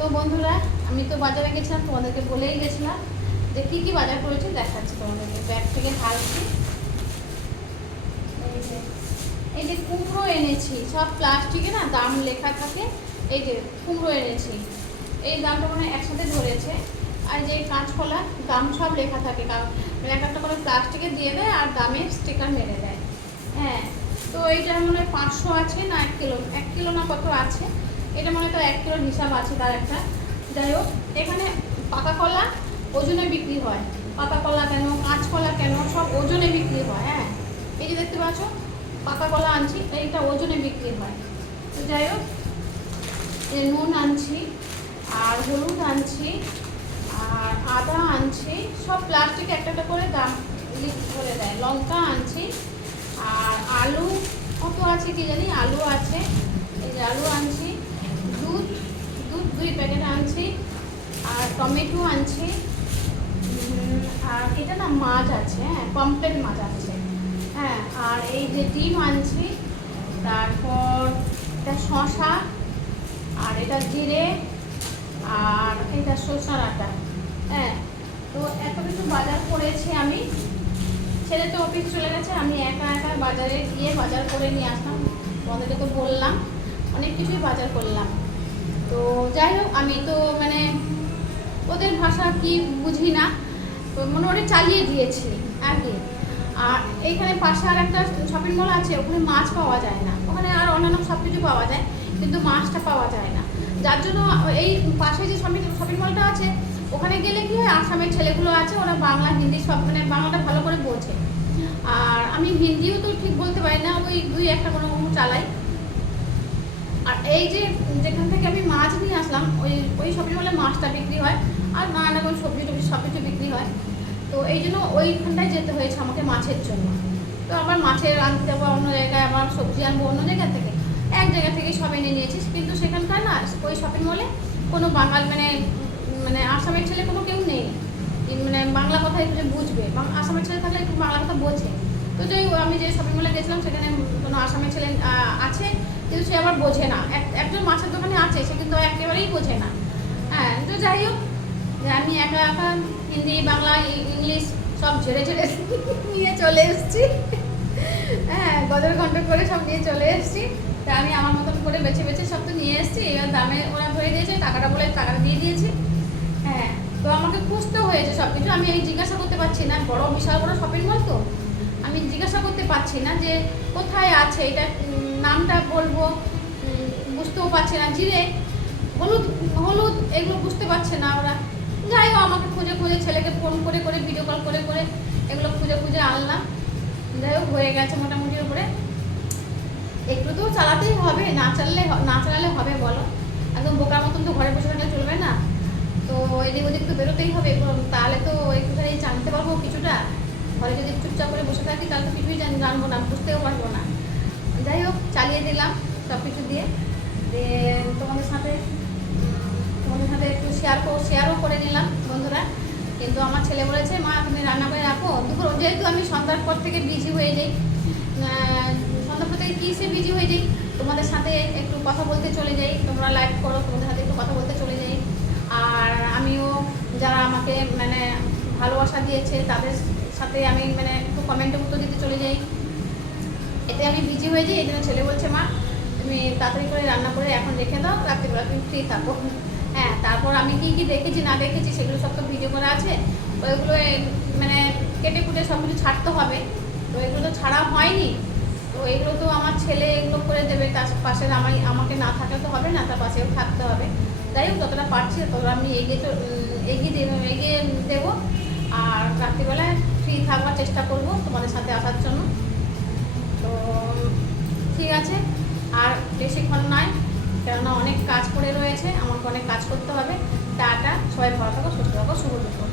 তো বন্ধুরা, আমি তো বাজারে গেছিলাম, তোমাদেরকে বলেই গেছিলাম যে কী কী বাজার করেছি দেখাচ্ছি তোমাদেরকে। ব্যাগ থেকে ঢালছি। এই যে কুমড়ো এনেছি, সব প্লাস্টিকে না দাম লেখা থাকে। এই যে কুমড়ো এনেছি, এই দামটা মানে একসাথে ধরেছে। আর যে কাঁচকলা দাম সব লেখা থাকে, কারণ এক একটা করে প্লাস্টিকে দিয়ে দেয় আর দামের স্টিকার মেরে দেয়। হ্যাঁ, তো এইটা মনে হয় 500 আছে না 1 কিলো না কত আছে। এটা মনে হয় তো 1 কিলোর হিসাব আছে তার একটা। যাই হোক, এখানে পাকা কলা ওজনে বিক্রি হয়। পাকা কলা কেন, কাঁচকলা কেন, সব ওজনে বিক্রি হয়। হ্যাঁ, এই যে দেখতে পাচ্ছ পাকা কলা আনছি, এইটা ওজনে বিক্রি হয়। তো যাই হোক, নুন আনছি আর হলুদ আনছি আর আদা আনছি, সব প্লাস্টিকে একটা একটা করে দাম লিস্ট করে দেয়। লঙ্কা আনছি আর আলু কত আছে কি জানি, আলু আছে, এই যে আলু আনছি। দুধ 2 প্যাকেট আনছি আর টমেটো আনছি। আর এটা না মাছ আছে, হ্যাঁ পমফ্রেট মাছ আছে। হ্যাঁ, আর এই যে ডিম আনছি, তারপর এটা শসা, আর এটা জিরে, আর এটা সরষার আটা। হ্যাঁ, তো এত কিছু বাজার করেছি আমি। ছেলে তো অফিস চলে গেছে, আমি একা একা বাজারে গিয়ে বাজার করে নিয়ে আসলাম। তোমাদেরকে তো বললাম অনেক কিছুই বাজার করলাম। তো যাই হোক, আমি তো মানে ওদের ভাষা কি বুঝি না, তো মোটামুটি চালিয়ে দিয়েছি আগে। আর এইখানে পাশে আর একটা শপিং মল আছে, ওখানে মাছ পাওয়া যায় না। ওখানে আর অন্যান্য সব কিছু পাওয়া যায়, কিন্তু মাছটা পাওয়া যায় না। যার জন্য এই পাশে যে শপিং মলটা আছে, ওখানে গেলে কি হয়, আসামের ছেলেগুলো আছে, ওরা বাংলা হিন্দি সব মানে বাংলাটা ভালো করে বোঝে। আর আমি হিন্দিও তো ঠিক বলতে পারি না, ওই 2-1টা কোনো চালাই। আর এই যে যেখান থেকে আমি মাছ নিয়ে আসলাম, ওই শপিং মলে মাছটা বিক্রি হয়, আর নানান রকম সবজি টবজি সব কিছু বিক্রি হয়। তো এই জন্য ওইখানটায় যেতে হয়েছে আমাকে মাছের জন্য। তো আবার মাছের আনতে যাবো অন্য জায়গায়, আবার সবজি আনবো অন্য জায়গা থেকে। এক জায়গা থেকে সব এনে নিয়েছিস, কিন্তু সেখানকার না ওই শপিং মলে কোনো বাঙাল মানে মানে আসামের ছেলে কোনো কেউ নেই, মানে বাংলা কথা একটু বুঝবে। আসামের ছেলে থাকলে একটু বাংলা কথা বোঝে। তো যাই হোক, আমি যে শপিং মলে গেছিলাম সেখানে কোনো আসামের ছেলে আছে, কিন্তু সে আবার বোঝে না। একজন মাছের দোকানে আছে, সে কিন্তু একেবারেই বোঝে না। হ্যাঁ, তো যাই হোক, আমি একা একা হিন্দি বাংলা ইংলিশ সব ঝেড়ে ঝেড়ে নিয়ে চলে এসেছি। হ্যাঁ, গদর ঘন্ট করে সব নিয়ে চলে এসেছি। তা আমি আমার মতন করে বেছে বেছে সব তো নিয়ে এসেছি। এবার দামে ওরা ধরে দিয়েছে, টাকাটা বলে টাকাটা দিয়ে দিয়েছি। হ্যাঁ, তো আমাকে খুঁজতেও হয়েছে সব কিছু। আমি এই জিজ্ঞাসা করতে পারছি না, বড় বিশাল বড় শপিং মল তো আমি জিজ্ঞাসা করতে পারছি না যে কোথায় আছে এটা, নামটা বলবো বুঝতেও পারছে না। জিরে, হলুদ হলুদ এগুলো বুঝতে পারছে না ওরা। যাই হোক, আমাকে খুঁজে খুঁজে, ছেলেকে ফোন করে করে ভিডিও কল করে করে এগুলো খুঁজে খুঁজে আনলাম। যাই হোক, হয়ে গেছে মোটামুটি উপরে। একটু তো চালাতেই হবে, না চালালে হবে বলো? একদম বোকার মতন তো ঘরে বসে থাকলে চলবে না। তো এদিক ওদিক তো বেরোতেই হবে, তাহলে তো একটুখানি জানতে পারবো কিছুটা। ঘরে যদি চুপচাপ করে বসে থাকি তাহলে তো কিছুই জানবো না, বুঝতেও পারবো না। যাই হোক, চালিয়ে দিলাম সব কিছু দিয়ে। তোমাদের সাথে একটু শেয়ারও করে নিলাম বন্ধুরা। কিন্তু আমার ছেলে বলেছে, মা তুমি রান্না করে রাখো দুপুর, যেহেতু আমি সন্ধ্যার পর থেকে বিজি হয়ে যাই, সন্ধ্যার পর থেকে কিসে বিজি হয়ে যাই, তোমাদের সাথে একটু কথা বলতে চলে যাই, তোমরা লাইভ করো, তোমাদের সাথে একটু কথা বলতে চলে যাই। আর আমিও যারা আমাকে মানে ভালোবাসা দিয়েছে তাদের সাথে আমি মানে একটু কমেন্টে উত্তর দিতে চলে যাই। এতে আমি বিজি হয়ে যাই। এই জন্য ছেলে বলছে, মা তুমি তাড়াতাড়ি করে রান্না করে এখন রেখে দাও, রাত্রিবেলা তুমি ফ্রি থাকো। হ্যাঁ, তারপর আমি কী কী দেখেছি না দেখেছি সেগুলো সব তো ভিডিও করা আছে। ওইগুলো মানে কেটে কুটে সব কিছু ছাড়তে হবে। তো এগুলো তো ছাড়া হয়নি, তো এগুলো তো আমার ছেলে এগুলো করে দেবে। তার পাশে আমাকে না থাকলে তো হবে না, তার পাশেও থাকতে হবে। যাই হোক, যতটা পারছি ততটা আমি এগিয়ে দেবো। আর রাত্রিবেলায় ফ্রি থাকবার চেষ্টা করব তোমাদের সাথে আসার জন্য। তো ঠিক আছে, আর বেশিক্ষণ নয়, কেননা অনেক কাজ পড়ে রয়েছে, আমাকে অনেক কাজ করতে হবে। টাটা, সবাই ভালো থাকো, সুস্থ থাকো, শুভ দুপুর।